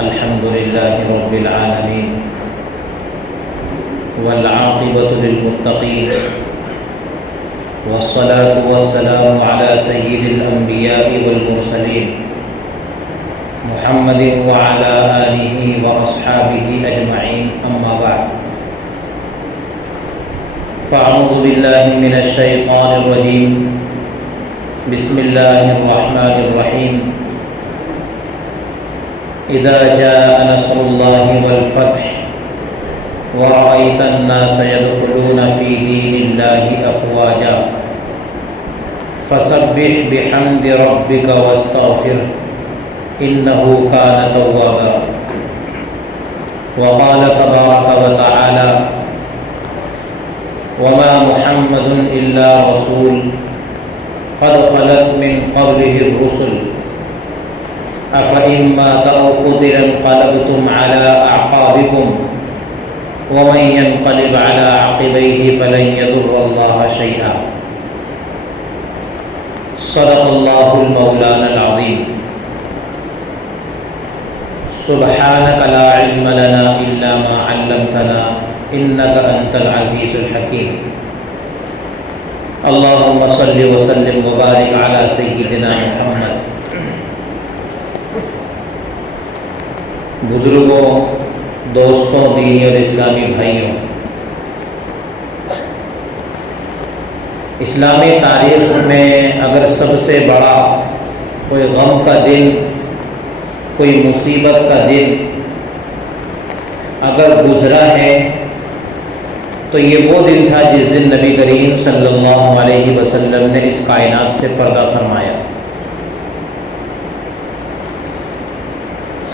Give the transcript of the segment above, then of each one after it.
الحمد لله رب العالمين والعاقبة للمتقين والصلاة والسلام على سيد الأنبياء والمرسلين محمد وعلى آله وأصحابه أجمعين أما بعد فأعوذ بالله من الشيطان الرجيم بسم الله الرحمن الرحيم إذا جاء نصر الله والفتح ورأيت الناس يدخلون في دين الله أفواجا فسبح بحمد ربك واستغفره إنه كان توابا وقال تبارك وتعالى وما محمد إلا رسول قد خلت من قبله الرسل أفإن مات أو قتل انقلبتم على أعقابكم ومن ينقلب على عقبيه فلن يضر الله شيئا صدق الله المولانا العظيم سبحانك لا علم لنا إلا ما علمتنا إنك أنت العزيز الحكيم اللهم صل وسلم وبارك على سيدنا محمد. بزرگوں، دوستوں، دینی اور اسلامی بھائیوں، اسلامی تاریخ میں اگر سب سے بڑا کوئی غم کا دن، کوئی مصیبت کا دن اگر گزرا ہے تو یہ وہ دن تھا جس دن نبی کریم صلی اللہ علیہ وسلم نے اس کائنات سے پردہ فرمایا.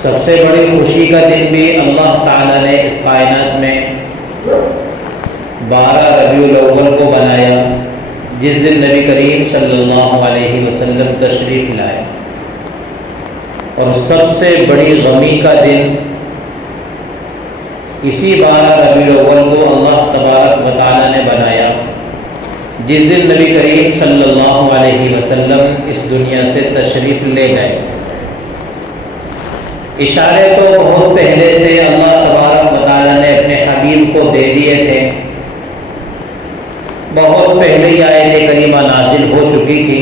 سب سے بڑی خوشی کا دن بھی اللہ تعالیٰ نے اس کائنات میں 12 ربیع الاول کو بنایا، جس دن نبی کریم صلی اللہ علیہ وسلم تشریف لائے. اور سب سے بڑی غمی کا دن اسی 12 ربیع الاول کو اللہ تبارک و تعالیٰ نے بنایا، جس دن نبی کریم صلی اللہ علیہ وسلم اس دنیا سے تشریف لے گئے. اشارے تو بہت پہلے سے اللہ تبارک و تعالیٰ نے اپنے حبیب کو دے دیے تھے. بہت پہلے ہی آیت کریمہ نازل ہو چکی تھی،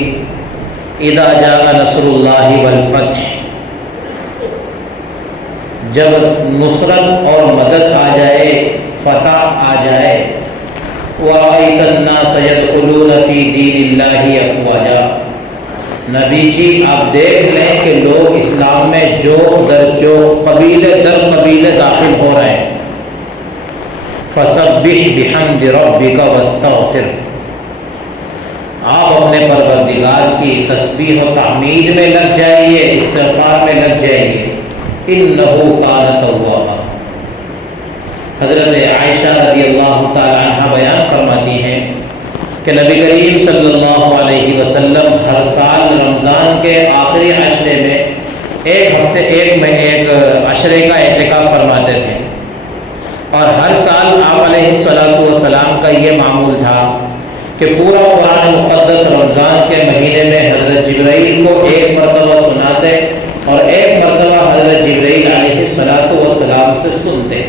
اذا جاء نصر اللہ والفتح، جب نصرت اور مدد آ جائے، فتح آ جائے. وَرَأَيْتَ النَّاسَ يَدْخُلُونَ فِي دِينِ اللَّهِ أَفْوَاجًا، نبی جی آپ دیکھ لیں کہ لوگ اسلام میں جو در جو، قبیلے در قبیلے داخل ہو رہے ہیں. فَسَبِّحْ بِحَمْدِ رَبِّكَ وَاسْتَغْفِرْ، آپ اپنے پروردگار کی تسبیح و تحمید میں لگ جائیے، استغفار میں لگ جائیے. اِنَّهُ كَانَ تَوَّابًا. حضرت عائشہ رضی اللہ تعالی عنہ بیان فرماتی ہیں کہ نبی کریم صلی اللہ علیہ وسلم ہر سال رمضان کے آخری عشرے میں ایک عشرے کا اعتکاف فرماتے تھے. اور ہر سال آپ علیہ السلام کا یہ معمول تھا کہ پورا قرآن مقدس رمضان کے مہینے میں حضرت جبرائیل کو ایک مرتبہ سناتے اور ایک مرتبہ حضرت جبرائیل علیہ السلام سے سنتے.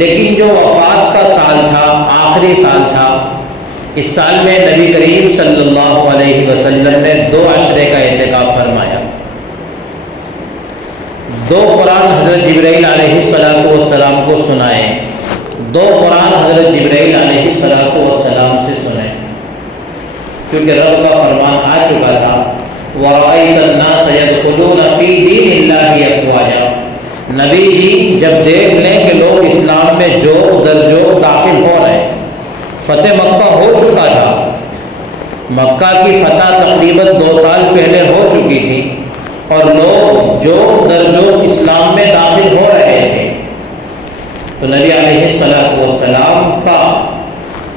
لیکن جو وفات کا سال تھا، آخری سال تھا، اس سال میں نبی کریم صلی اللہ علیہ وسلم نے 2 عشرے کا اعتکاف فرمایا. 2 قرآن حضرت جبرائیل علیہ السلام کو سنائے، 2 قرآن حضرت جبرائیل علیہ السلام سے سنے، کیونکہ رب کا فرمان آ چکا تھا وَرَأَيْتَ النَّاسَ يَدْخُلُونَ فِي دِينِ اللَّهِ أَفْوَاجًا. نبی جی جب دیکھ لیں کہ لوگ اسلام میں جو در جو داخل ہو رہے ہیں. فتح مکہ ہو چکا تھا، مکہ کی فتح تقریباً 2 سال پہلے ہو چکی تھی، اور لوگ جو در جو اسلام میں داخل ہو رہے تھے. تو نبی علیہ السلام کا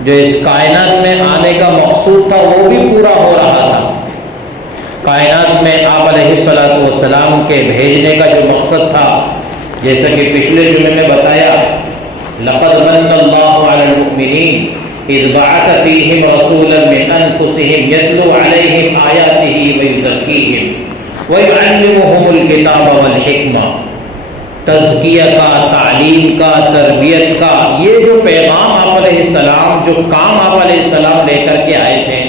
جو اس کائنات میں آنے کا مقصود تھا وہ بھی پورا ہو رہا تھا. کائنات میں آپ علیہ السلام کے بھیجنے کا جو مقصد تھا، جیسا کہ پچھلے جمعے میں بتایا، لَقَدْ مَنَّ اللَّهُ عَلَى الْمُؤْمِنِينَ اذ بعث فيهم رسولا من انفسهم يتلو عليهم آياته ويزكيهم ويعلمهم الكتاب والحكمة تزکیہ کا، تعلیم کا، تربیت کا، یہ جو پیغام آپ علیہ السلام، جو کام آپ علیہ السلام لے کر کے آئے تھے،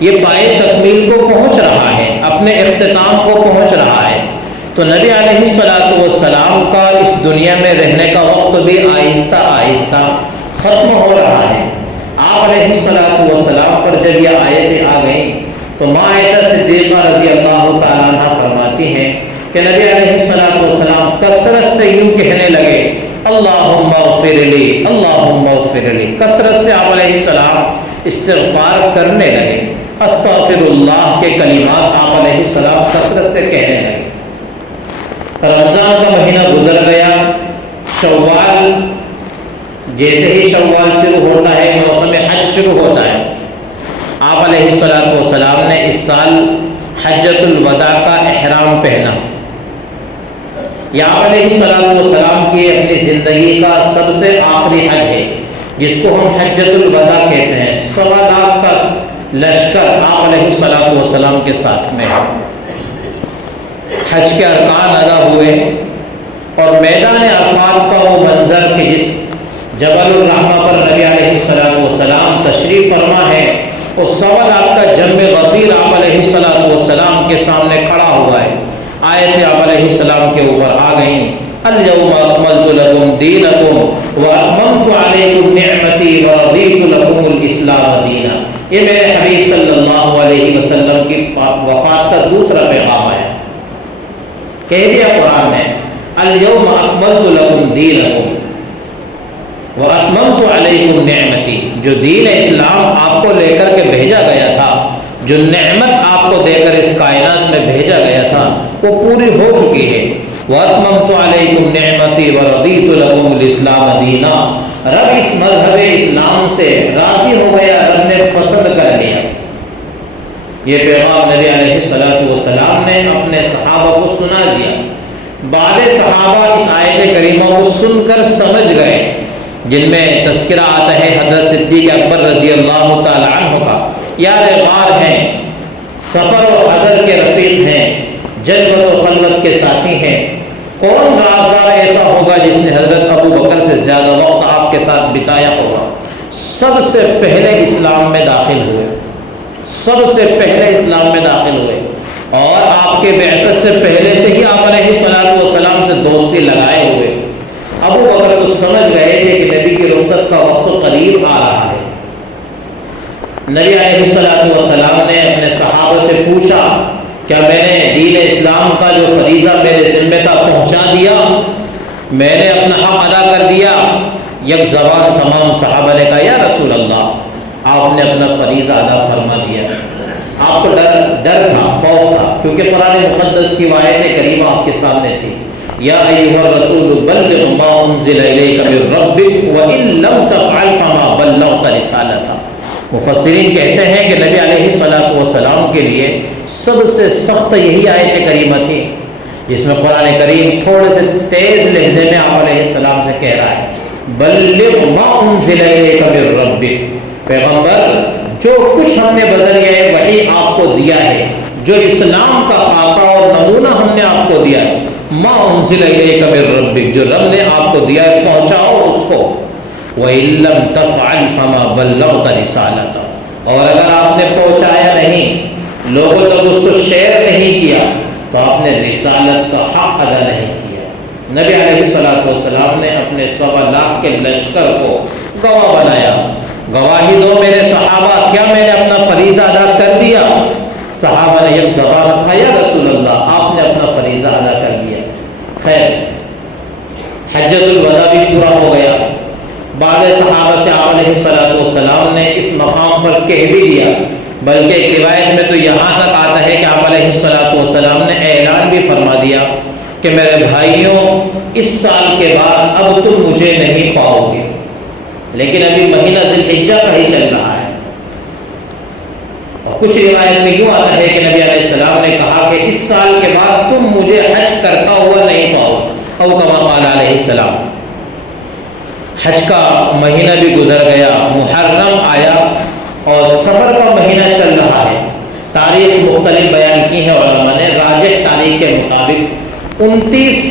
یہ پائے تکمیل کو پہنچ رہا ہے، اپنے اختتام کو پہنچ رہا ہے۔ تو نبی علیہ السلام کا اس دنیا میں رہنے کا وقت بھی آہستہ آہستہ ختم ہو رہا ہے۔ آپ علیہ السلام پر جب یہ آیتیں آ گئیں تو ماں عائشہ صدیقہ رضی اللہ تعالیٰ عنہ فرماتی ہیں کہ نبی علیہ السلام کثرت سے یوں کہنے لگے اللہم اغفر لی، اللہم اغفر لی، کثرت سے آپ علیہ السلام استغفار کرنے لگے، استغفر اللہ کے کلمات آپ علیہ السلام کثرت سے کہنے لگے۔ رمضان کا مہینہ گزر گیا، شوال، جیسے ہی شوال شروع ہوتا ہے موسم حج شروع ہوتا ہے۔ آپ علیہ السلام نے اس سال حجۃ الوداع کا احرام پہنا۔ یہ آپ علیہ السلام کی اپنی زندگی کا سب سے آخری حج ہے، جس کو ہم حجۃ الوداع کہتے ہیں۔ 1.25 لاکھ کا لشکر آپ علیہ السلام کے ساتھ میں ہے۔ حج کے ارکان ادا ہوئے اور میدان عرفات کا وہ منظر کہ جس جبل الرحمہ پر نبی علیہ السلام تشریف فرما ہے، اور 1.25 لاکھ کا جم غفیر آپ علیہ السلام کے سامنے کھڑا ہوا ہے۔ آیتیں آپ علیہ السلام کے اوپر آ گئیں، الیوم اکملت لکم دینکم واتممت علیکم نعمتی ورضیت لکم الاسلام دینا۔ یہ میرے حبیب صلی اللہ علیہ وسلم کی وفات کا دوسرا پیغام ہے۔ کہہ دیا قرآن نے الیوم اکملت لکم دینکم واتممت علیکم نعمتی، جو دین اسلام آپ کو لے کر کے بھیجا گیا تھا، جو نعمت آپ کو دے کر اس کائنات میں بھیجا گیا تھا، وہ پوری ہو چکی ہے۔ واتممت علیکم نعمتی ورضیت لکم الاسلام دینا، رب اس مذہب اسلام سے راضی ہو گیا، رب نے پسند کر لیا۔ یہ پیغام نبی علیہ السلام نے اپنے صحابہ کو سنا دیا۔ بعض صحابہ اس آیت کریمہ کو سن کر سمجھ گئے، جن میں تذکرہ آتا ہے حضرت صدیق اکبر رضی اللہ تعالی عنہ کا، یار غار ہیں، سفر و حضر کے رفیق ہیں، جلوت و خلوت کے ساتھی ہیں۔ کون رازدار ایسا ہوگا جس نے حضرت ابو بکر سے زیادہ وقت آپ کے ساتھ بتایا ہوگا؟ سب سے پہلے اسلام میں داخل ہوئے، سب سے پہلے اسلام میں داخل ہوئے، اور آپ کے بعثت سے پہلے سے ہی آپ علیہ السلام سے دوستی لگائے ہوئے۔ ابو بکر تو سمجھ گئے تھے کہ نبی کی رخصت کا وقت قریب آ رہا ہے۔ نبی علیہ السلام نے اپنے صحابہ سے پوچھا، کیا میں نے دین اسلام کا جو فریضہ میرے ذمہ تھا پہنچا دیا؟ میں نے اپنا حق ادا کر دیا؟ یک زبان تمام صحابہ نے کہا یا رسول اللہ، آپ نے اپنا فریضہ ادا فرما دیا۔ آپ کو ڈر تھا، خوف تھا، کیونکہ قرآن مقدس کی آیت کریمہ آپ کے سامنے تھی، یا ایھا الرسول بلغ ما انزل الیک من ربک وان لم تفعل فما بلغت رسالتہ۔ مفسرین کہتے ہیں کہ نبی علیہ السلام کے لیے سب سے سخت یہی آیت کریمہ تھی، جس میں قرآن کریم تھوڑے سے تیز لہجے میں آپ علیہ السلام سے کہہ رہا ہے بلغ ما انزل الیک من ربک، پیغمبر جو کچھ ہم نے بذریعہ وحی آپ کو دیا ہے، جو اسلام کا خاکہ اور نمونہ ہم نے آپ کو دیا ہے، ما انزل الیک من ربک، جو رب نے آپ کو دیا ہے پہنچاؤ اس کو۔ وَإِن لَّمْ تَفْعَلْ فَمَا بَلَّغْتَ رِسَالَتَهُ، اور اگر آپ نے پہنچایا نہیں، لوگوں تک اس کو شیئر نہیں کیا، تو آپ نے رسالت کا حق ادا نہیں کیا۔ نبی علیہ السلام نے اپنے 1.25 لاکھ کے لشکر کو گواہ بنایا، گواہی دو میرے صحابہ، کیا میں نے اپنا فریضہ ادا کر دیا؟ صحابہ نے یک زبان کہا یا رسول اللہ، آپ نے اپنا فریضہ ادا کر دیا۔ خیر، حجۃ الوداع بھی پورا ہو گیا۔ بعض صحابہ سے آپ علیہ السلام نے اس مقام پر کہہ بھی دیا، بلکہ ایک روایت میں تو یہاں تک آتا ہے کہ آپ علیہ السلام نے اعلان بھی فرما دیا کہ میرے بھائیوں، اس سال کے بعد اب تم مجھے نہیں پاؤ گے، لیکن ابھی مہینہ ذی الحجہ کا ہی چل رہا ہے۔ اور کچھ روایت میں یوں آتا ہے کہ نبی علیہ السلام نے کہا کہ اس سال کے بعد تم مجھے حج کرتا ہوا نہیں پاؤ، او کما قال علیہ السلام۔ حج کا مہینہ بھی گزر گیا، محرم آیا اور سفر کا مہینہ چل رہا ہے۔ تاریخ مختلف بیان کی ہے علماء نے، راجح تاریخ کے مطابق 29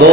2,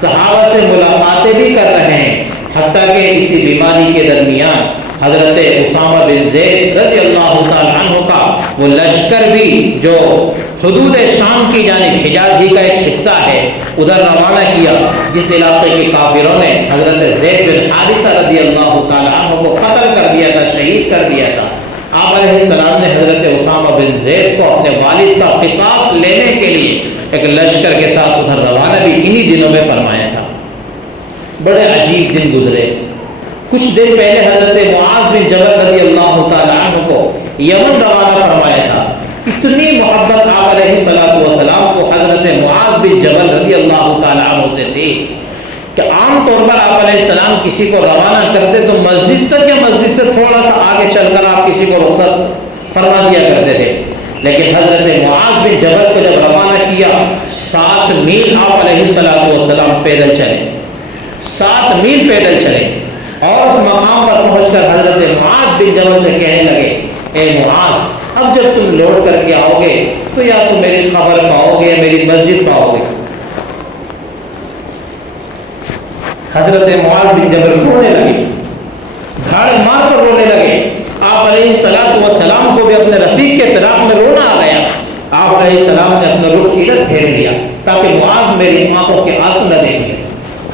صحابہ سے ملاقاتیں بھی کر رہے ہیں، حتیٰ کہ اسی بیماری کے درمیان حضرت اسامہ بن زید رضی اللہ تعالی عنہ کا وہ لشکر بھی جو حدود شام کی جانب، حجاز ہی کا ایک حصہ ہے، ادھر روانہ کیا، جس علاقے کے کافروں نے حضرت زید بن حارثہ رضی اللہ تعالی عنہ کو قتل کر دیا تھا، شہید کر دیا تھا۔ آپ علیہ السلام نے حضرت اسامہ بن زید کو اپنے والد کا قصاص لینے کے لیے ایک لشکر کے ساتھ ادھر روانہ بھی انہی دنوں میں فرمایا تھا۔ بڑے عجیب دن گزرے۔ کچھ دن پہلے حضرت معاذ بن جبل رضی اللہ تعالی عنہ کو یمن روانہ فرمایا تھا۔ اتنی محبت آپ علیہ السلام کو حضرت معاذ بن جبل رضی اللہ تعالی عنہ سے تھی کہ عام طور پر آپ علیہ السلام کسی کو روانہ کرتے تو مسجد تک یا مسجد سے تھوڑا سا آگے چل کر آپ کسی کو رخصت فرما دیا کرتے تھے، لیکن حضرت معاذ بن جبل کو جب روانہ کیا 7 میل آپ علیہ السلام پیدل چلے، 7 میل پیدل چلے، اور اس مقام پر پہنچ کر حضرت معاذ بن جبل سے کہنے لگے، اے معاذ، اب جب تم لوٹ کر کے آؤ گے تو یا تم میری خبر پاؤ گے یا میری مسجد پاؤ گے۔ حضرت معاذ بن جبل رونے لگے، دھاڑے مار کر رونے لگے۔ آپ علیہ السلام کو بھی اپنے رفیق کے فراق میں رونا آ گیا۔ آپ علیہ السلام نے اپنا رخ ادھر پھیر لیا تاکہ معاذ میری آنکھوں کے آنسو نہ دیکھیں۔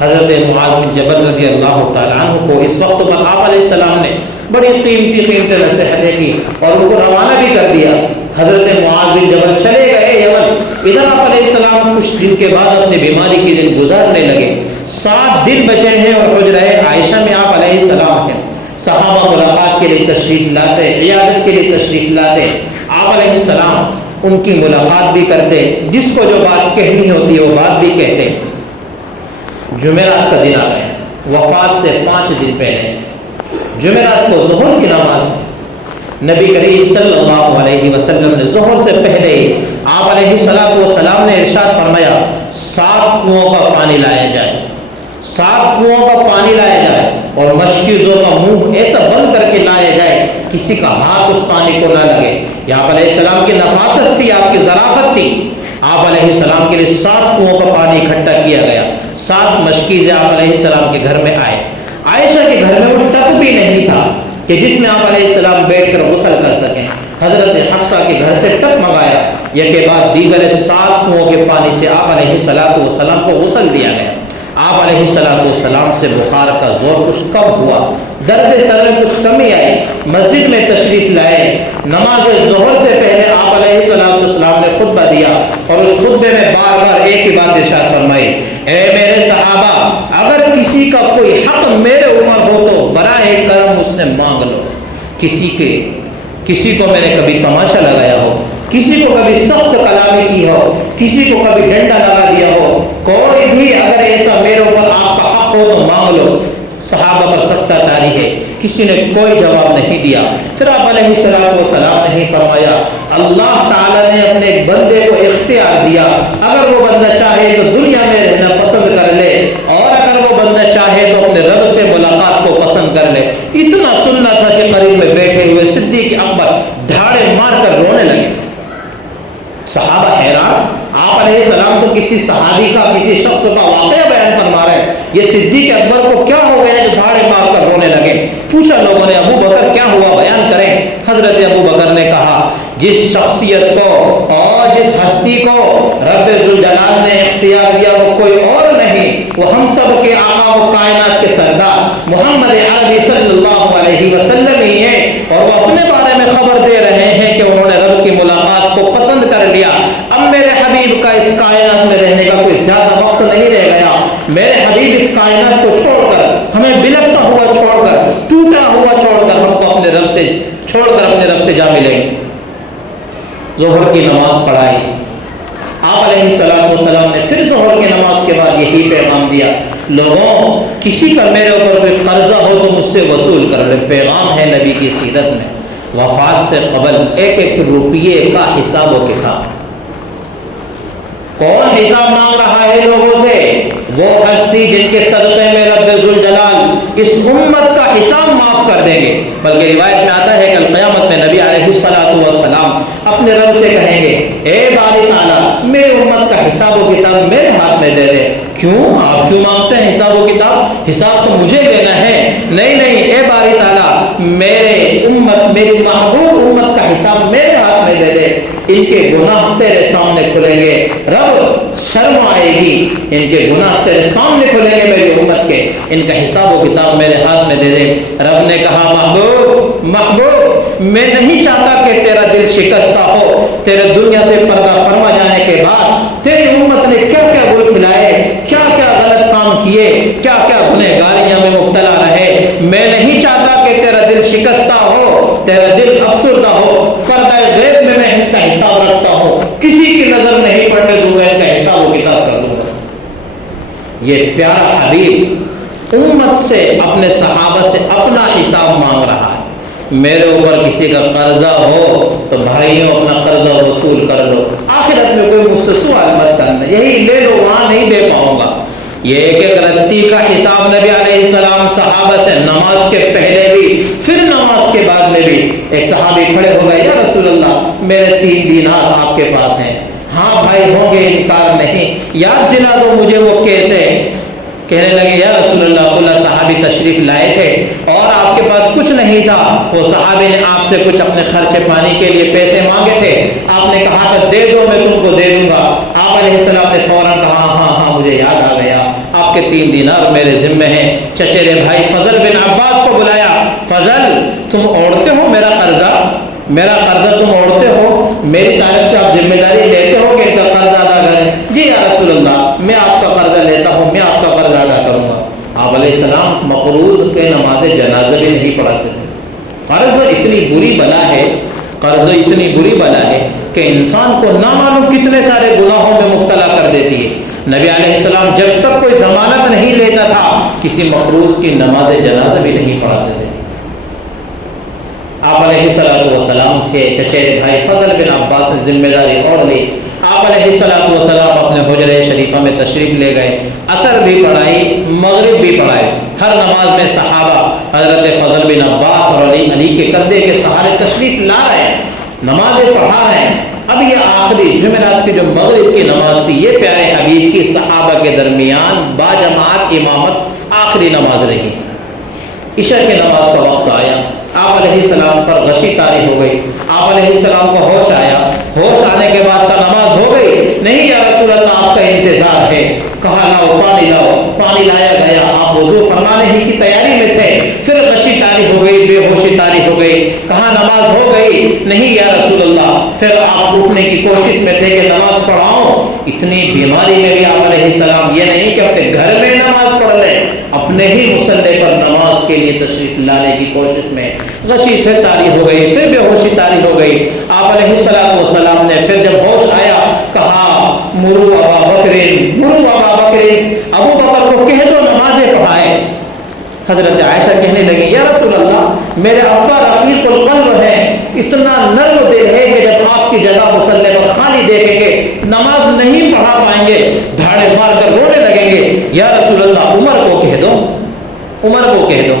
حضرت معاذ بن جبل رضی اللہ تعالیٰ عنہ کو اس وقت پر آپ علیہ السلام نے بڑی قیمتی نصیحتیں کی اور ان کو روانہ بھی کر دیا۔ حضرت معاذ بن جبل چلے گئے یمن۔ ادھر آپ علیہ السلام کچھ دن کے بعد اپنی بیماری کے دن گزارنے لگے۔ 7 دن بچے ہیں اور حجرہ عائشہ میں آپ علیہ السلام ہیں۔ صحابہ ملاقات کے لیے تشریف لاتے، عیادت کے لیے تشریف لاتے، آپ علیہ السلام ان کی ملاقات بھی کرتے، جس کو جو بات کہنی ہوتی ہے وہ بات بھی کہتے۔ جمعرات کا دن آ گیا، وفات سے 5 دن پہلے جمعرات کو ظہر کی نماز نبی کریم صلی اللہ علیہ وسلم نے ظہر سے پہلے آپ علیہ السلام نے ارشاد فرمایا 7 کنوؤں کا پانی لایا جائے، 7 کنوؤں کا پانی لایا جائے اور مشکیزوں کا منہ ایسا بند کر کے لایا جائے کسی کا ہاتھ اس پانی کو نہ لگے۔ یہ آپ علیہ السلام کی نفاست تھی، آپ کی ظرافت تھی۔ آپ علیہ السلام کے لیے 7 کنوؤں کا پانی اکٹھا کیا گیا، 7 مشکیزیں آپ علیہ السلام کے گھر میں آئے۔ عائشہ کے گھر میں وہ ٹب بھی نہیں تھا کہ جس میں آپ علیہ السلام بیٹھ کر غسل کر سکیں۔ حضرت حفصہ کے گھر سے ٹب منگایا، یہ کے بعد دیگر 7 کنوؤں کے پانی سے آپ علیہ السلام کو غسل دیا گیا۔ آپ علیہ السلام سے بخار کا زور کچھ کم ہوا، درد سر میں کچھ کمی آئی، مسجد میں تشریف لائے۔ نماز ظہر سے پہلے آپ علیہ السلام نے خطبہ دیا اور اس خطبے میں بار بار ایک ہی بات ارشاد فرمائی، اے میرے صحابہ، اگر کسی کا کوئی حق میرے اوپر ہو تو براہ کرم مجھ سے مانگ لو۔ کسی کو میں نے کبھی تماشا لگایا ہو، کسی کو کبھی سخت کلامی کی ہو، کسی کو کبھی ڈنڈا لگا دیا ہو، کوئی بھی اگر ایسا میرے اوپر آپ کا حق ہو تو مانگ لو۔ صحابہ پر سکتہ طاری ہے، کسی نے کوئی جواب نہیں دیا۔ پھر آپ علیہ السلام نے فرمایا، اللہ تعالیٰ نے اپنے ایک بندے کو اختیار دیا، اگر وہ بندہ چاہے تو دنیا میں رہنا پسند کر لے اور اگر وہ بندہ چاہے تو اپنے رب سے ملاقات کو پسند کر لے۔ اتنا سننا تھا کہ قریب میں بیٹھے ہوئے صدیق اکبر دھاڑے مار کر رونے لگے۔ صحابہ حیران، آپ علیہ السلام تو کسی صحابی کا، کسی شخص کا واقعہ بیان فرما رہے ہیں، یہ صدیق اکبر کو کیا ہو گیا جو دھاڑے مار کر رونے لگے؟ پوچھا لوگوں نے، ابو بکر کیا ہوا، بیان کریں۔ حضرت ابو بکر نے کہا، جس شخصیت کو اور جس ہستی کو رب ذوالجلال نے اختیار دیا وہ کوئی اور نہیں، وہ ہم سب کے آقا و کائنات کے سردار محمد عربی صلی اللہ علیہ وسلم ہی ہیں، اور وہ اپنے بارے میں خبر دے رہے ہیں کہ انہوں نے رب کی ملاقات کو پسند کر لیا۔ اب میرے حبیب کا اس کائنات میں رہنے کا کوئی زیادہ وقت نہیں رہ گیا۔ میرے حبیب اس کائنات کو چھوڑ کر، ہمیں بلکتا ہوا چھوڑ کر، ٹوٹا ہوا چھوڑ کر، ہم کو اپنے رب سے چھوڑ کر اپنے رب سے جا ملیں گے۔ ظہر کی نماز پڑھائی، آپ علیہ السلام نے پھر ظہر کی نماز کے بعد یہی پیغام دیا، لوگوں کسی کا میرے اوپر کوئی قرضہ ہو تو مجھ سے وصول کر لے۔ پیغام ہے نبی کی سیرت میں، وفات سے قبل 1 روپیے کا حساب و کتاب، کون حساب مانگ رہا ہے لوگوں سے؟ وہ ہستی جن کے صدقے میں رب ذوالجلال اس امت کا حساب معاف کر دیں گے۔ بلکہ روایت میں آتا ہے کل قیامت میں نبی علیہ السلام اپنے رب سے کہیں گے اے باری تعالیٰ میرے امت کا حساب و کتاب میرے ہاتھ میں دے دے۔ کیوں؟ آپ کیوں مانگتے ہیں حساب و کتاب؟ حساب تو مجھے دینا ہے۔ نہیں نہیں اے باری تعالیٰ میری محبوب امت کا حساب میرے ہاتھ میں دے دے، ان کے گناہ تیرے سامنے کھلیں گے۔ رب شرم آئے گی، ان کے گناہ تیرے سامنے کھلیں گے میری امت کے، ان کا حساب و کتاب میرے ہاتھ میں دے دے۔ رب نے کہا محبوب میں نہیں چاہتا کہ تیرا دل شکستہ ہو، تیرے دنیا سے پردہ فرما جانے کے بعد تیری امت نے کیا کیا گل کھلائے، کیا کیا غلط کام کیے، کیا کیا گنہگاریاں میں مبتلا رہے، میں نہیں چاہتا کہ تیرا دل شکستہ ہو، تیرا دل افسردہ ہو۔ پردہ غیب میں ان کا حساب رکھتا ہوں، کسی کی نظر نہیں پڑنے دوں گا، ان کا حساب و کتاب کر دوں گا۔ یہ پیارا حبیب امت سے اپنے صحابہ سے اپنا حساب مانگ رہا ہے۔ میرے اوپر کسی کا قرضہ ہو تو بھائیوں اپنا قرضہ وصول کر لو، آخرت میں کوئی مجھ سے سوال مت کرنا، یہی لے لو وہاں نہیں دے پاؤں گا۔ یہ ایک رتی کا حساب نبی علیہ السلام صحابہ سے نماز کے پہلے بھی پھر نماز کے بعد میں بھی۔ ایک صحابی کھڑے ہو گئے یا رسول اللہ میرے 3 دینار آپ کے پاس ہیں۔ ہاں بھائی ہوں گے، انکار نہیں، یاد دلا دو مجھے وہ کیسے۔ کہنے لگے یا رسول اللہ فلاں صحابی تشریف لائے تھے اور آپ کے پاس کچھ نہیں تھا، وہ صحابی نے آپ سے کچھ اپنے خرچے پانی کے لیے پیسے مانگے تھے، آپ نے کہا تھا دے دو میں تم کو دے دوں گا۔ آپ علیہ السلام نے فوراً کہا ہاں مجھے یاد آ گیا، آپ کے 3 دینار میرے ذمے ہیں۔ چچیرے بھائی فضل بن عباس کو بلایا، فضل تم اوڑھتے ہو میرا قرضہ تم اوڑھتے ہو، میری طرف سے آپ ذمہ داری لیتے ہو کہ ان کا قرضہ ادا کریں؟ جی یا رسول اللہ میں آپ کا قرضہ لیتا ہوں، میں آپ کا قرضہ ادا کروں گا۔ آپ علیہ السلام مقروض کے نماز جنازہ بھی نہیں پڑھاتے تھے۔ قرض اتنی بری بلا ہے کہ انسان کو نہ معلوم کتنے سارے گناہوں میں مبتلا کر دیتی ہے۔ نبی علیہ السلام جب تک کوئی ضمانت نہیں لیتا تھا کسی مقروض کی نماز جنازہ بھی نہیں پڑھاتے تھے۔ آپ علیہ السلام کے چچیرے بھائی فضل بن عباس نے ذمہ داری اوڑھ لی۔ آپ علیہ السلام اپنے حجرہ شریفہ میں تشریف لے گئے، عصر بھی پڑھائی مغرب بھی پڑھائی۔ ہر نماز میں صحابہ حضرت فضل بن عباس اور علی کے کندھے کے سہارے تشریف لا رہے ہیں، نمازیں پڑھا رہے ہیں۔ اب یہ آخری جمعرات کی جو مغرب کی نماز تھی، یہ پیارے حبیب کی صحابہ کے درمیان باجماعت امامت آخری نماز رہی۔ عشاء کی نماز کا وقت آیا، آپ علیہ السلام پر غشی طاری ہو گئی، آپ علیہ السلام کو ہوش آیا، ہوش آنے کے بعد کا نماز ہو گئی؟ نہیں یا رسول اللہ آپ کا انتظار ہے۔ کہا لاؤ، پانی لایا گیا، آپ وضو فرمانے ہی کی تیاری میں تھے، پھر غشی طاری ہو گئی، بے ہوشی طاری ہو گئی۔ کہا نماز ہو گئی؟ نہیں یا رسول اللہ، پھر آپ اٹھنے کی کوشش میں تھے کہ نماز پڑھاؤں۔ اتنی بیماری میں بھی آپ علیہ السلام یہ نہیں کہ اپنے گھر میں نماز پڑھ لیں، اپنے ہی مصلی پر نماز کے لیے تشریف لانے کی کوشش میں غشی پھر طاری ہو گئی، پھر بے ہوشی طاری ہو گئی۔ آپ علیہ السلام نے پھر جب ہوش آیا کہا مرو ابا بکر، ابو بکر کو کہہ دو نمازیں پڑھائے۔ حضرت عائشہ کہنے لگی یا رسول اللہ میرے ابا رقیق القلب ہے، اتنا نرم دل ہے کہ جب آپ کی جگہ مصلی پر خالی دیکھیں گے نماز نہیں پڑھا پائیں گے، دھاڑے مار کر رونے لگیں گے۔ یا رسول اللہ عمر کو کہہ دو۔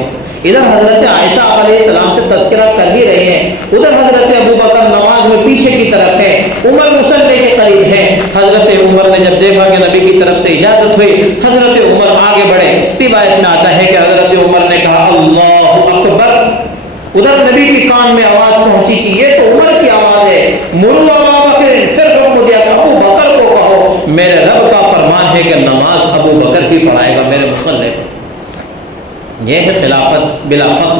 ادھر حضرت عائشہ علیہ السلام سے تذکرہ کر ہی رہی ہیں، ادھر حضرت ابو بکر نماز میں پیچھے کی طرف ہے، عمر مصلی کے قریب ہے۔ حضرت عمر نے جب دیکھا کہ نبی کی طرف سے اجازت ہوئی، حضرت عمر آگے بڑھے۔ روایت میں آتا ہے کہ حضرت عمر نے کہا اللہ اکبر، ادھر نبی کی کان میں آواز پہنچی کہ یہ تو عمر کی آواز ہے، مرو ابا بکر، پھر حکم دیا کہ ابو بکر کو کہو میرے رب کا فرمان ہے کہ نماز ابو بکر بھی پڑھائے گا میرے مصلی پر۔ یہ ہے خلافت بلا فصل۔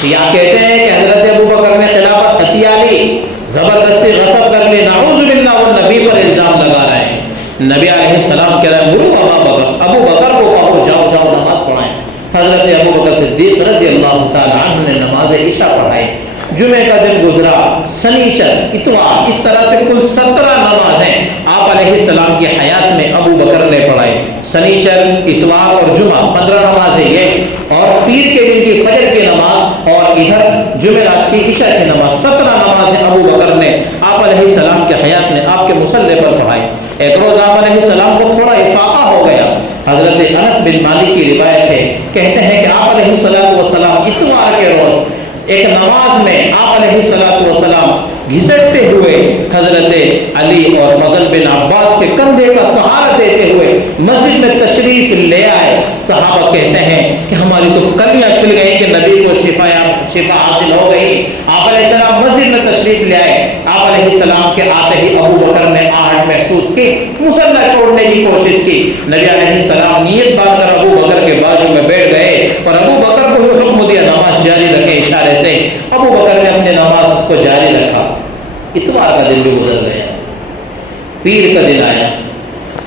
شیعہ کہتے ہیں کہ حضرت ابو بکر نے خلافت ہتھیا لی، زبردستی غصب کر لی، نعوذ باللہ، وہ نبی پر الزام لگا رہے ہیں۔ نبی علیہ السلام کہہ رہے ہیں مرو ابا بکر، ابو بکر کو کہو جاؤ نماز پڑھائیں۔ حضرت ابو بکر صدیق رضی اللہ تعالی عنہ نے نماز عشاء پڑھائی۔ جمعے کا دن گزرا، سنیچر، اتوار، اس طرح سے کل 17 نمازیں آپ علیہ السلام کی حیات میں ابو بکر نے پڑھائی۔ سنیچر، اتوار اور جمعہ 15 نمازیں یہ، اور پیر کے دن کی فجر کی نماز، اور ادھر جمعرات کی عشاء کی نماز، 17 نمازیں ابو بکر نے آپ علیہ السلام کے حیات میں آپ کے مصلی پر پڑھائی۔ ایک روز آپ علیہ السلام کو تھوڑا افاقہ ہو گیا۔ حضرت انس بن مالک کی روایت ہے، کہتے ہیں کہ آپ علیہ السلام اتوار کے روز ایک نماز میں آپ علیہ السلام گھسٹتے ہوئے حضرت علی اور فضل بن عباس کے کندھے کا سہارا دیتے ہوئے مسجد میں تشریف لے آئے۔ صحابہ کہتے ہیں کہ ہماری تو کلیاں کھل گئی کہ نبی کو شفا حاصل ہو گئی۔ آپ علیہ السلام مسجد میں تشریف لے آئے۔ آپ علیہ السلام کے آتے ہی ابو بکر نے آہٹ محسوس کی، مصلی چھوڑنے کی کوشش کی۔ نبی علیہ السلام نیت باندھ کر ابو بکر کے بازو میں بیٹھ گئے اور ابو بکر کو حکم دیا نماز جاری رکھے اشارے سے۔ ابو بکر نے اپنے نماز کو جاری رکھا۔ اتوار کا دن بھی گزر گیا، پیر کا دن آیا۔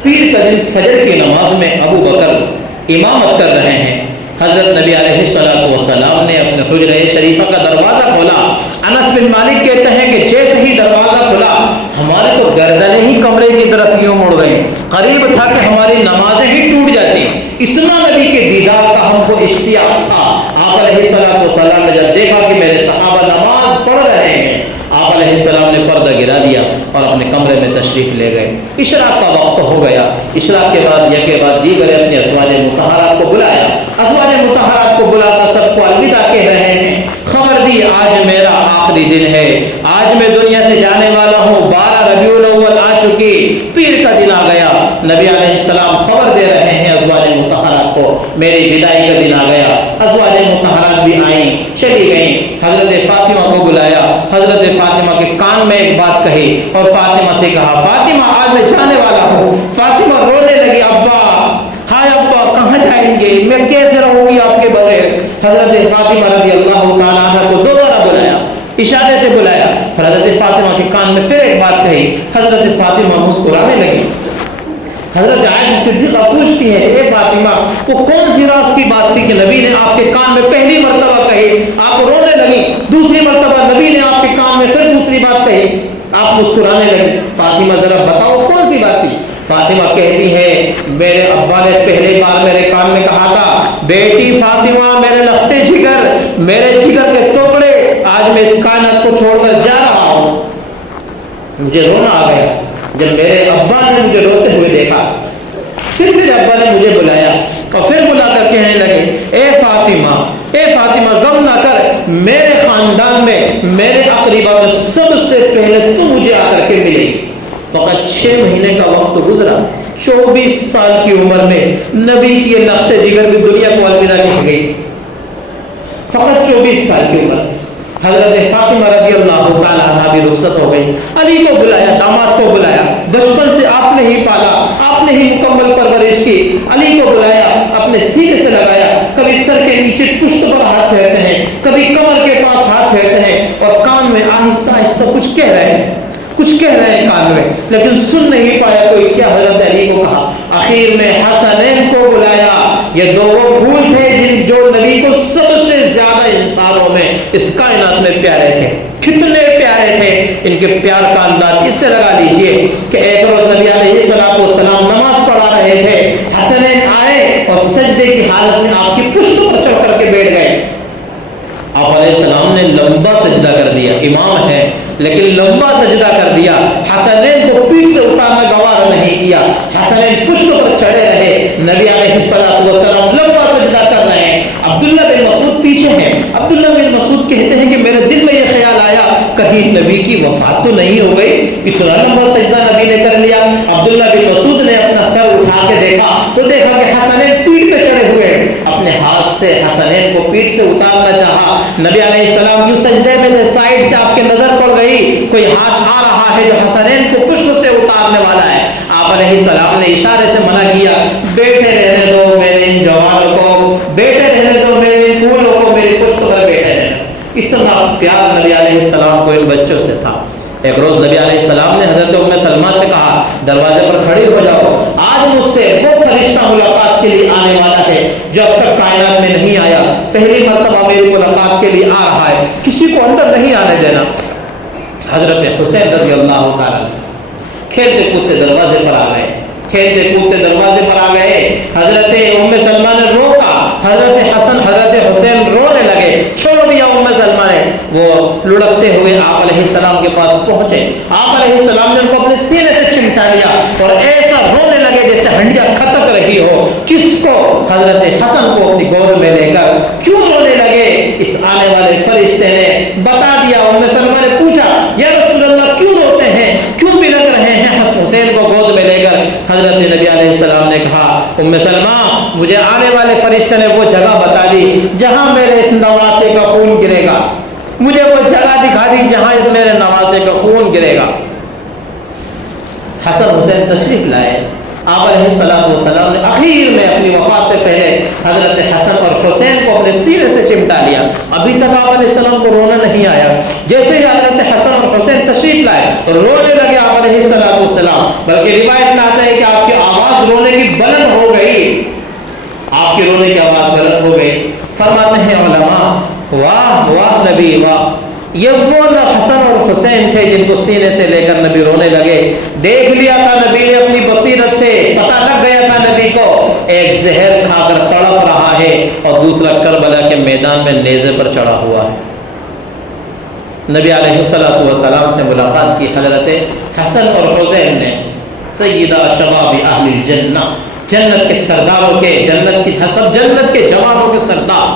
پیر کا دن فجر کی نماز میں ابو بکر امامت کر رہے ہیں۔ حضرت نبی علیہ السلام نے اپنے حجرہ شریفہ کا دروازہ کھولا۔ انس بن مالک کہتے ہیں کہ جیسے ہی دروازہ کھلا ہمارے تو گردنیں ہی کمرے کی طرف یوں مڑ گئیں، قریب تھا کہ ہماری نمازیں ہی ٹوٹ جاتی، اتنا نبی کے دیدار کا ہم کو اشتیاق تھا۔ آپ علیہ السلام نے جب دیکھا کہ میرے صحابہ نماز پڑھ رہے ہیں، آپ علیہ السلام نے پردہ گرا دیا اور اپنے کمرے میں تشریف لے گئے۔ اشراق کا وقت ہو گیا۔ اشراق کے بعد یکے بعد دیگر اپنے ازواج مطہرات کو بلایا۔ ازواج مطہرات کو بلا کر سب کو الوداع کہہ رہے ہیں، خبر دی آج میرا آخری دن ہے، آج میں دنیا سے جانے والا ہوں، 12 ربیع الاول آ چکی، پیر کا دن آ گیا۔ نبی علیہ السلام خبر دے رہے ہیں ازواج مطہرات کو، میری بدائی کا دن آ گیا۔ ازواج مطہرات بھی آئیں، چلی گئیں۔ حضرت فاطمہ کو بلایا، حضرت فاطمہ کے کان میں ایک بات کہی اور فاطمہ سے کہا فاطمہ آج میں جانے والا ہوں۔ فاطمہ رونے لگی، ابا ہائے ابا کہاں جائیں گے، میں کیسے رہوں گی آپ کے بغیر۔ حضرت فاطمہ رضی اللہ تعالیٰ عنہ کو دوبارہ بلایا، اشارے سے بلایا، حضرت فاطمہ کے کان میں پھر ایک بات کہی۔ حضرت فاطمہ مسکرانے لگی۔ حضرت عائشہ صدیقہ پوچھتی ہے، اے فاطمہ وہ کون سی راز کی بات تھی کہ نبی نے آپ کے کان میں پہلی مرتبہ کہی، آپ رونے لگی، دوسری مرتبہ نبی نے آپ کے کان میں پھر دوسری بات کہی، آپ مسکرانے لگی۔ فاطمہ ذرا بتاؤ کون سی بات تھی۔ فاطمہ کہتی ہے میرے ابا نے پہلی بار میرے کان میں کہا تھا، بیٹی فاطمہ میرے لختے جگر، میرے جگر کے ٹکڑے، آج میں اس کائنات کو چھوڑ کر جا رہا ہوں۔ مجھے رونا آ گیا جب میرے ابا نے مجھے روتے ہوئے دیکھا۔ پھر میرے ابا نے مجھے بلایا اور پھر بلا کر کہنے لگے، اے فاطمہ غم نہ کر، میرے خاندان میں میرے اقربا میں سب سے پہلے تو مجھے آ کر کے ملے۔ فقط 6 مہینے کا وقت گزرا، 24 سال کی عمر میں نبی کی یہ لخت جگر بھی دنیا کو الوداع کہہ گئی۔ فقط 24 سال کی عمر، حضرت فاطمہ رضی اللہ تعالیٰ عنہ بھی رخصت ہو گئی۔ علی کو بلایا، داماد کو بلایا، بچپن سے آپ نے ہی پالا، آپ نے ہی مکمل پرورش کی۔ علی کو بلایا، اپنے سینے سے لگایا، کبھی سر کے نیچے پشت پر ہاتھ پھیرتے ہیں، کبھی کمر کے پاس ہاتھ پھیرتے ہیں اور کان میں آہستہ آہستہ کچھ کہہ رہے ہیں کان میں، لیکن سن نہیں پایا کوئی کیا۔ حضرت علی کو کہا، آخر میں حسنین کو بلایا۔ یہ دو وہ پھول تھے جو نبی کو سب سے زیادہ انسانوں میں اس کائنات میں پیارے تھے، کتنے پیارے تھے۔ ان کے پیار کا انداز کس سے لگا لیجئے کہ ایک روز نبی علیہ السلام نماز پڑھا رہے تھے، حسنین آئے اور سجدے کی حالت میں آپ کی پشت پر چڑھ کر کے بیٹھ گئے۔ آپ علیہ السلام نے لمبا سجدہ کر دیا، امام ہے لیکن لمبا سجدہ کر دیا۔ حسنین کو پیٹھ سے اٹھانا گوارا نہیں کیا، حسنین پشت پر چڑھے رہے۔ نبی علیہ السلام لمبا سجدہ کر رہے ہیں۔ عبداللہ بن مسعود پیچھے ہیں۔ عبداللہ بن مسعود کہتے ہیں کہ میرے دل میں یہ خیال آیا کہیں نبی کی وفات تو نہیں ہو گئی، اتنا لمبا سجدہ نبی نے کر لیا۔ عبداللہ بن مسعود نے اپنا سر اٹھا کے دیکھا تو دیکھا کہ حسنین پیٹھ پہ چڑھے ہوئے، اپنے ہاتھ سے حسنین کو پیٹھ سے اتارنا چاہا۔ نبی علیہ السلام یوں سجدے میں تھے، سائیڈ سے آپ کے نظر پڑ گئی کوئی ہاتھ آ رہا ہے جو حسنین کو پشت سے اتارنے والا ہے۔ آپ علیہ السلام نے اشارے سے منع کیا، بیٹھے رہنے دو میرے ان جوانوں کو، بیٹھے رہنے دو میرے ان پھولوں کو، میری پشت پر بیٹھے رہنے۔ اتنا پیار نبی علیہ السلام کو ان بچوں سے تھا۔ ایک روز نبی علیہ السلام نے حضرت ام سلمہ سے کہا دروازے پر کھڑی ہو جاؤ، آج آج مجھ سے وہ فرشتہ ملاقات کے لیے آنے والا ہے جو اب تک کائنات میں نہیں آیا، پہلی مرتبہ میری ملاقات کے لیے آ رہا ہے، کسی کو اندر نہیں آنے دینا۔ حضرت حسین رضی اللہ تعالیٰ کھیلتے کودتے دروازے پر آ گئے، کھیلتے کودتے دروازے پر آ گئے۔ حضرت ام سلمہ نے روکا، حضرت حسن حضرت حسین رونے لگے، چھوڑ دیا ام سلمہ نے۔ وہ لڑکتے ہوئے آپ علیہ السلام کے پاس پہنچے، آپ علیہ السلام نے ان کو اپنے سینے سے چمٹا لیا اور ایسا رونے لگے جیسے ہنڈیا کھٹک رہی ہو۔ کس کو؟ حضرت حسن کو اپنی گود میں لے کر۔ کیوں رونے لگے؟ اس آنے والے فرشتے نے بتا دیا۔ ام سلمہ نے پوچھا یا رسول اللہ کیوں روتے ہیں، کیوں بھی لگ رہے ہیں حسین کو گود میں لے کر؟ حضرت نبی علیہ السلام نے کہا ام سلمہ مجھے آنے والے فرشتے نے وہ جگہ بتا دی جہاں میرے اس نواسے کا خون گرے گا، مجھے وہ جگہ دکھا دی جہاں اس میرے نواسے کا خون گرے گا۔ حسن حسین تشریف لائے، آپ علیہ السلام نے اخیر میں اپنی وفات سے پہلے حضرت حسن اور حسین کو اپنے سینے سے چمٹا لیا۔ ابھی تک آپ علیہ السلام کو رونا نہیں آیا، جیسے ہی حضرت حسن اور حسین تشریف لائے رونے لگے آپ علیہ السلام، بلکہ روایت میں آتا ہے کہ آپ کی آواز رونے کی بلند ہو گئی، آپ کی رونے کی آواز بلند ہو گئی۔ فرماتے ہیں علماء واہ واہ نبی واہ، یہ وہ حسن اور حسین تھے جن کو سینے سے لے کر نبی رونے لگے۔ دیکھ لیا تھا نبی نے اپنی بصیرت سے، پتہ لگ گیا تھا نبی کو ایک زہر کھا کر تڑپ رہا ہے اور دوسرا کربلا کے میدان میں نیزے پر چڑھا ہوا ہے۔ نبی علیہ السلام سے ملاقات کی حضرت حسن اور حسین نے، سیدہ شباب اہل الجنہ، جنت کے سرداروں کے، جنت کے جوانوں کے سردار،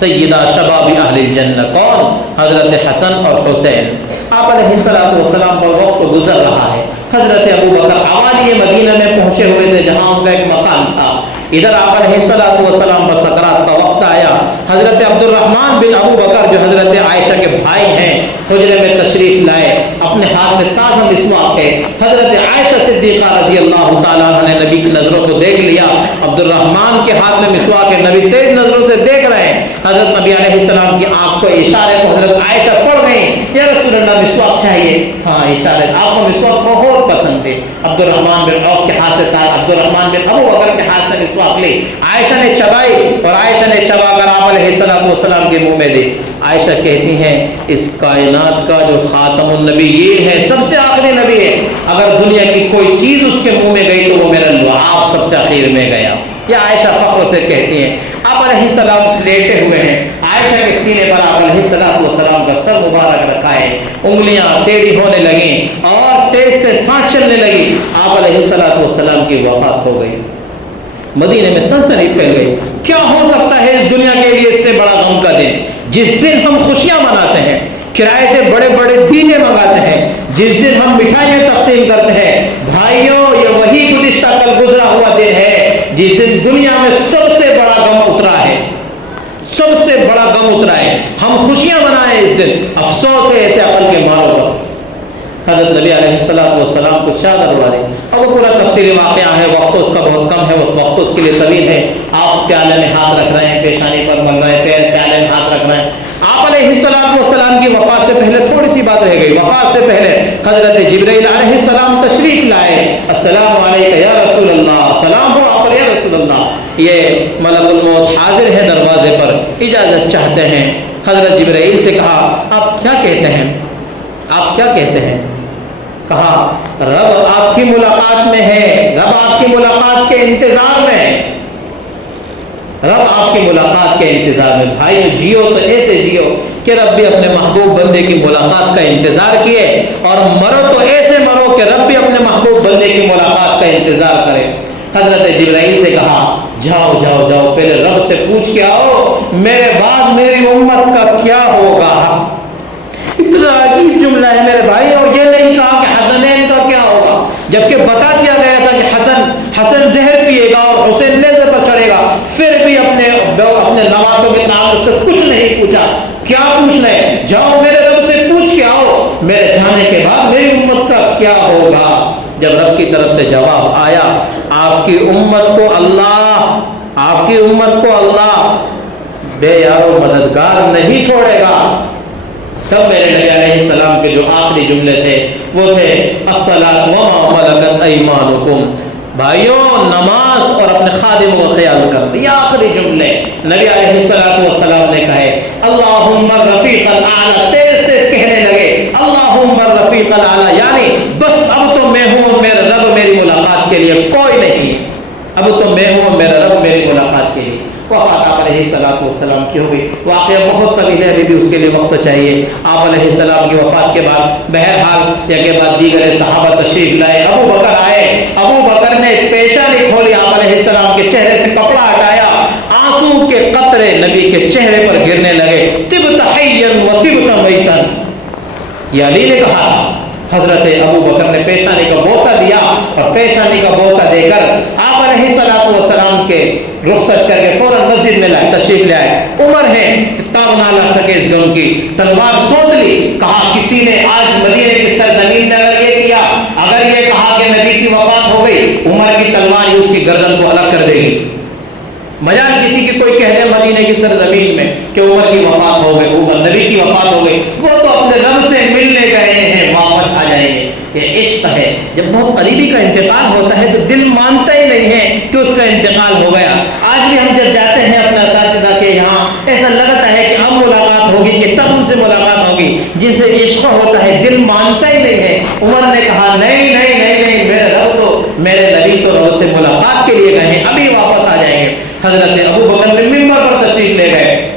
سیدہ شباب اہل الجنہ کون؟ حضرت حسن اور حسین۔ آپ علیہ السلام پر وقت گزر رہا ہے، حضرت ابو بکر عوالی مدینہ میں پہنچے ہوئے تھے جہاں ان کا ایک مکان تھا۔ ادھر آپ علیہ السلام پر سکرات کا وقت آیا۔ حضرت عبد الرحمن بن ابو بکر جو حضرت عائشہ کے بھائی ہیں حجرے میں تشریف لائے، اپنے ہاتھ میں تازہ مسواک ہے۔ حضرت عائشہ صدیقہ رضی اللہ تعالیٰ عنہ نے نبی کی نظروں کو دیکھ لیا، عبد الرحمن کے ہاتھ میں مسواک ہے، نبی تیز نظروں سے دیکھ رہے ہیں۔ حضرت نبی علیہ السلام کی آنکھ کو اشارے کو حضرت عائشہ پڑھ گئی، یا رسول اللہ مسواک چاہیے؟ ہاں اشارے، آپ کو مسواک بہت پسند ہے۔ عبد الرحمن بن عوف کے ہاتھ سے عبد الرحمن بن ابو بکر کے ہاتھ سے مسواک لی، عائشہ نے چبائی اور عائشہ نے چبا کر آپ علیہ السلام کے منہ میں دی۔ عائشہ کہتی ہیں اس کائنات کا جو خاتم النبیین ہے، سب سے آخری نبی ہے، اگر دنیا کی کوئی چیز اس کے منہ میں گئی تو وہ میرا لعاب سب سے آخر میں گیا۔ یہ عائشہ فخر سے کہتی ہیں۔ آپ علیہ السلام سے لیٹے ہوئے ہیں، عائشہ کے سینے پر آپ علیہ السلام کا سر مبارک رکھا ہے، انگلیاں ٹیڑھی ہونے لگیں اور تیز سے سانس چلنے لگی۔ آپ علیہ السلام کی وفات ہو گئی، مدینے میں سنسنی پھیل گئی۔ کیا ہو سکتا ہے اس دنیا کے لیے اس سے بڑا غم کا دن، جس دن ہم خوشیاں مناتے ہیں، کرائے سے بڑے بڑے دینے منگاتے ہیں، جس دن ہم مٹھائیاں تقسیم کرتے ہیں۔ بھائیوں یہ وہی گزشتہ کل گزرا ہوا دن ہے جس دن دنیا میں سب سے بڑا غم اترا ہے، سب سے بڑا غم اترا ہے۔ ہم خوشیاں منائیں اس دن، افسوس ہے ایسے عقل کے ماروں پر۔ حضرت نبی علیہ السلام کو چادر اڑا دی۔ اب وہ پورا تفصیلی واقعہ ہے، وقت اس کا بہت کم ہے، وقت اس کے لیے طویل ہے۔ آپ پیالے میں ہاتھ رکھ رہے ہیں، پیشانی پر مل رہے ہیں، پیالے میں ہاتھ رکھ رہے ہیں۔ آپ علیہ السلام کی وفات سے پہلے تھوڑی سی بات رہ گئی۔ وفات سے پہلے حضرت جبرائیل علیہ السلام تشریف لائے۔ السلام علیکم یا رسول اللہ، سلام ہو آپ پر یا رسول اللہ۔ یہ ملک الموت حاضر ہے دروازے پر، اجازت چاہتے ہیں۔ حضرت جبرائیل سے کہا آپ کیا کہتے ہیں، آپ کیا کہتے ہیں؟ کہا رب آپ کی ملاقات میں ہے، رب آپ کی ملاقات کے انتظار میں ہے، رب آپ کی ملاقات کے انتظار میں۔ بھائی جیو تو ایسے جیو کہ رب بھی اپنے محبوب بندے کی ملاقات کا انتظار کیے، اور مرو تو ایسے مرو کہ رب بھی اپنے محبوب بندے کی ملاقات کا انتظار کرے۔ حضرت جبرائیل سے کہا جاؤ جاؤ جاؤ، پہلے رب سے پوچھ کے آؤ میرے بعد میری امت کا کیا ہوگا۔ اتنا عجیب جملہ ہے میرے بھائی، اور یہ نہیں کہا کہ حسنین کا کیا ہوگا، جبکہ بتا دیا گیا تھا کہ حسن زہر پیے گا اور حسین نیزے پر چڑھے گا، پھر بھی اپنے نواسوں کے تعلق سے کچھ نہیں پوچھا۔ کیا پوچھنا ہے؟ جاؤ میرے رب سے پوچھ کے آؤ میرے جانے کے بعد میری امت کا کیا ہوگا۔ جب رب کی طرف سے جواب آیا آپ کی امت کو اللہ بے یار و مددگار نہیں چھوڑے گا، تب میرے نبی علیہ السلام کے جو آخری جملے تھے وہ تھے الصلاۃ وما ملکت ایمانکم، بھائیوں نماز اور اپنے خادموں کا خیال کر. یہ آخری جملے نبی علیہ السلام نے کہے. اللہم الرفیق الاعلی، تیز تیز کہنے لگے اللہم الرفیق الاعلی، یعنی بس اب تو میں ہوں اور میرا رب میری ملاقات کے لیے کوئی نہیں. اب تو میں ہوں اور میرا رب میری ملاقات کے لیے. وفات آپ علیہ السلام کی ہو گئی. واقعہ بہت طویل ہے، ابھی بھی اس کے لیے وقت چاہیے. آپ علیہ السلام کی وفات کے بعد بہرحال یا کے بعد دیگر صحابہ تشریف لائے. ابو بکر آئے. ابو بکر نے پیشانی کھولی، آپ علیہ السلام کے چہرے سے کپڑا ہٹایا، آنسو کے قطرے نبی کے چہرے پر گرنے لگے. طبت حیا و طبت میتا، یہ علی نے کہا تھا. حضرت ابو بکر نے پیشانی کا بوسہ دیا اور پیشانی کا بوسہ دے کر آپ علیہ السلام کے رخصت کر کے فوراً مسجد میں لائے، تشریف لے آئے. عمر ہے تاب نہ لا سکے اس گن کی تلوار سوچ لی. کہا کسی نے آج مدینے کی سرزمین میں اگر یہ کیا، اگر یہ کہا کہ نبی کی وفات ہو گئی، عمر کی تلوار ہی اس کی گردن کو الگ کر دے گی. مجال کسی کی کوئی کہہ دے مدینے کی سرزمین میں کہ عمر کی وفات ہو گئی، عمر نبی کی وفات ہو گئی، وہ تو اپنے رب سے ملنے گئے ہیں، واپس آ جائیں گے. یہ عشق ہے. جب بہت قریبی کا انتقال ہوتا ہے تو دل مانتا ہی نہیں ہے کہ اس کا انتقال ہو گیا. آج بھی ہم جب جاتے ہیں اپنے اساتذہ کے یہاں، ایسا لگتا ہے کہ اب ملاقات ہوگی کہ تب ان سے ملاقات ہوگی. جن سے عشق ہوتا ہے دل مانتا ہی نہیں ہے. عمر نے کہا نہیں نہیں نہیں نہیں، میرے رب تو میرے نبی تو رب سے ملاقات کے لیے گئے ہیں، ابھی واپس آ جائیں گے. حضرت ابو بکر نے منبر پر تشریف لے گئے.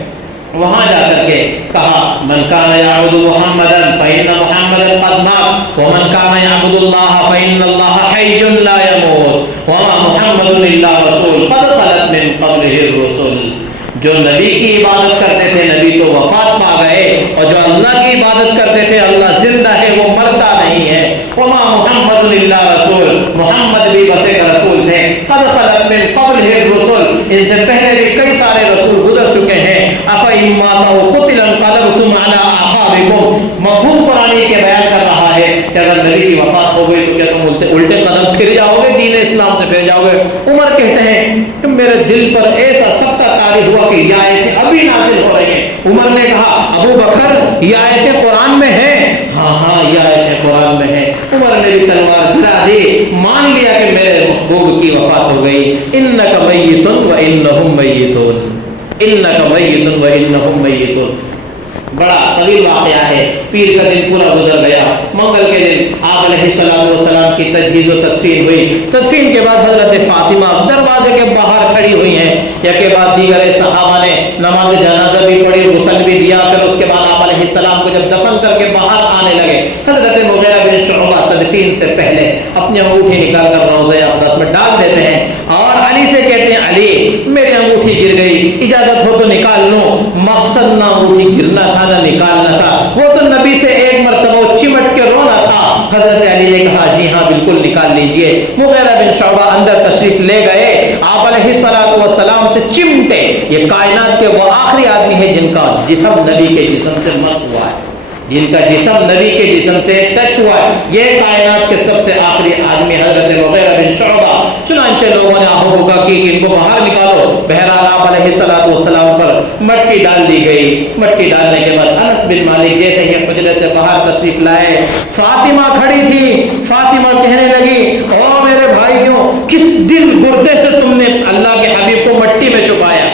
وہاں جا کر کے کہا من کان یعبد محمدا فإن محمدا قد مات ومن کان یعبد اللہ فإن اللہ حی لا يموت وما محمد الا رسول قد خلت من قبلہ الرسل. جو نبی کی عبادت کرتے تھے نبی تو وفات پا گئے، اور جو اللہ کی عبادت کرتے تھے اللہ زندہ ہے، وہ مرتا نہیں ہے. وما محمد الا رسول، محمد بھی بس ایک رسول تھے. قد خلت من قبلہ الرسل، ان سے پہلے بھی کئی سارے رسول گزر چکے ہیں. افإن ماتوا قتل انقلبتم على اعقابكم، مفہوم قرآنی کے بیان کر رہا ہے کہ اگر نبی کی وفات ہو گئی تو کیا تم الٹے قدم پھر جاؤ گے، دین اسلام سے پھر جاؤ گے. عمر کہتے ہیں کہ میرے دل پر ایسا سخت طاری ہوا کہ یہ آیتیں ابھی نازل ہو رہی ہیں. عمر نے کہا ابو بکر یہ آیتیں قرآن میں ہیں؟ ہاں ہاں یہ آیتیں قرآن میں ہیں. عمر نے بھی تلوار گرا دی، مان لیا کہ میرے محبوب کی وفات ہو گئی. انک میت وانہم میتون، انک میت وانہم میتون. بڑا طویل واقعہ ہے. پیر کا دن پورا گزر گیا. منگل کے دن آپ علیہ السلام کی تجہیز و تدفین ہوئی. تدفین کے بعد حضرت فاطمہ دروازے کے باہر کھڑی ہوئی ہیں. یا کے بعد دیگر صحابہ نے نماز جنازہ بھی پڑھی، غسل بھی دیا. پھر اس کے بعد آپ علیہ السلام کو جب دفن کر کے باہر آنے لگے، حضرت مغیرہ بن شعبہ تدفین سے پہلے اپنی انگوٹھی نکال کر روضہ اقدس میں ڈال دیتے ہیں اور علی سے کہتے ہیں علی میری انگوٹھی گر گئی، اجازت ہو تو نکال لوں. مقصد نہ انگوٹھی گرنا تھا نہ نکالنا تھا، وہ تو نبی سے ایک مرتبہ چمٹ کے رونا تھا. حضرت علی نے کہا جی ہاں بالکل نکال لیجئے. مغیرہ بن شعبہ اندر تشریف لے گئے، آپ علیہ السلام سے چمٹے. یہ کائنات کے وہ آخری آدمی ہے جن کا جسم نبی کے جسم سے مس ہوا ہے، جن کا جسم نبی کے جسم سے ٹچ ہوا ہے. یہ کائنات کے سب سے آخری آدمی حضرت مغیرہ بن شعبہ. چنانچہ لوگوں نے آہو کا کہ ان کو باہر نکالو. بہرحال آپ علیہ السلام پر مٹی ڈال دی گئی. مٹی ڈالنے کے بعد انس بن مالک جیسے ہی حجرے سے باہر تشریف لائے، فاطمہ کھڑی تھی. فاطمہ کہنے لگی او میرے بھائیوں، کس دل گردے سے تم نے اللہ کے حبیب کو مٹی میں چھپایا؟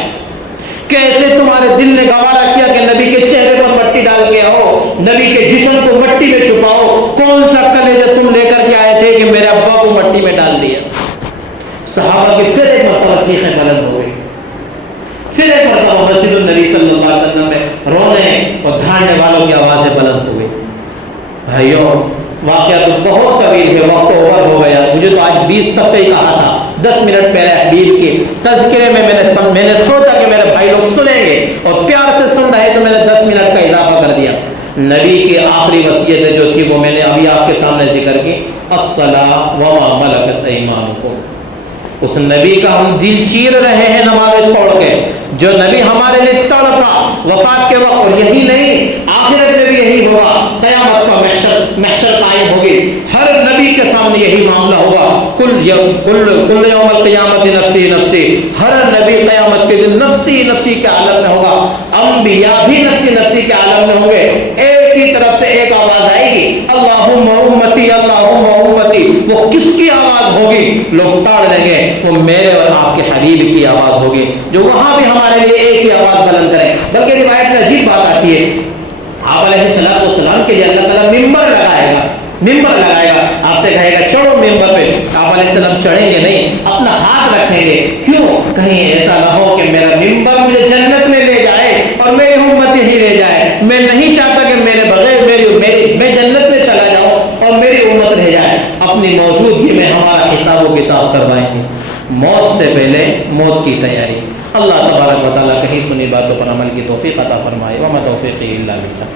کیسے تمہارے دل نے گوارا کیا کہ نبی کے چہرے پر مٹی ڈال کے آؤ، نبی کے جسم کو مٹی میں چھپاؤ؟ کون سا کلیجہ تم لے کر کے آئے تھے کہ میرے ابا کو مٹی میں ڈال دیا؟ صحابہ کی پھر ایک مرتبہ چیخیں بلند ہو گئی. پھر ایک مرتبہ مسجد النبی صلی اللہ علیہ وسلم میں رونے اور دھاڑنے والوں کی آوازیں بلند ہو گئی. بھائیوں واقعہ تو بہت طویل ہے، وقت اوور ہو گیا. مجھے تو آج 20 صفحے ہی کہا تھا. 10 منٹ پہلے حبیب کے تذکرے میں میں نے سوچا کہ میرے بھائی لوگ سنیں گے اور پیار سے سن رہے تو میں نے 10 منٹ کا اضافہ کر دیا. نبی کی آخری وصیت جو تھی وہ میں نے ابھی آپ کے سامنے ذکر کی، الصلاۃ وما ملکت ایمانکم. اس نبی کا ہم دل چیر رہے ہیں نمازیں چھوڑ کے، جو نبی ہمارے لیے تڑپا وفات کے وقت. اور یہی نہیں، آخرت میں بھی یہی ہوگا. قیامت کا محشر قائم ہوگی، ہر نبی کے سامنے یہی معاملہ ہوگا. کل یوم القیامت نفسی نفسی. ہر نبی قیامت کے دن نفسی نفسی کے عالم میں ہوگا. انبیاء بھی نفسی نفسی کے عالم میں ہوں گے. ایک ہی طرف سے ایک آواز آئے گی، اللہم امتی اللہم امتی. وہ کس کی آواز ہوگی؟ لوگ تاڑ لیں گے وہ میرے اور آپ کے حبیب کی آواز ہوگی جو وہاں بھی ہمارے لیے ایک ہی آواز بلند کریں. بلکہ روایت میں عجیب بات آتی ہے, آپ علیہ السلام کے لیے اللہ تعالیٰ ممبر لگائے گا, ممبر لگائے گا, آپ سے کہے گا چڑھو ممبر پہ. آپ علیہ السلام چڑھیں گے نہیں, اپنا ہاتھ رکھیں گے. کیوں؟ کہیں ایسا نہ ہو کہ میرا ممبر مجھے جنت میں لے جائے اور میری امت یہی رہ جائے. میں نہیں چاہتا کہ میرے بغیر میں جنت میں چلا جاؤں اور میری امت رہ جائے. اپنی موجودگی میں ہمارا حساب و کتاب کروائیں گے. موت سے پہلے موت کی تیاری. اللہ تبارک و تعالیٰ کہیں سنی باتوں پر عمل کی توفیق عطا فرمائے. وما توفیقی الا باللہ.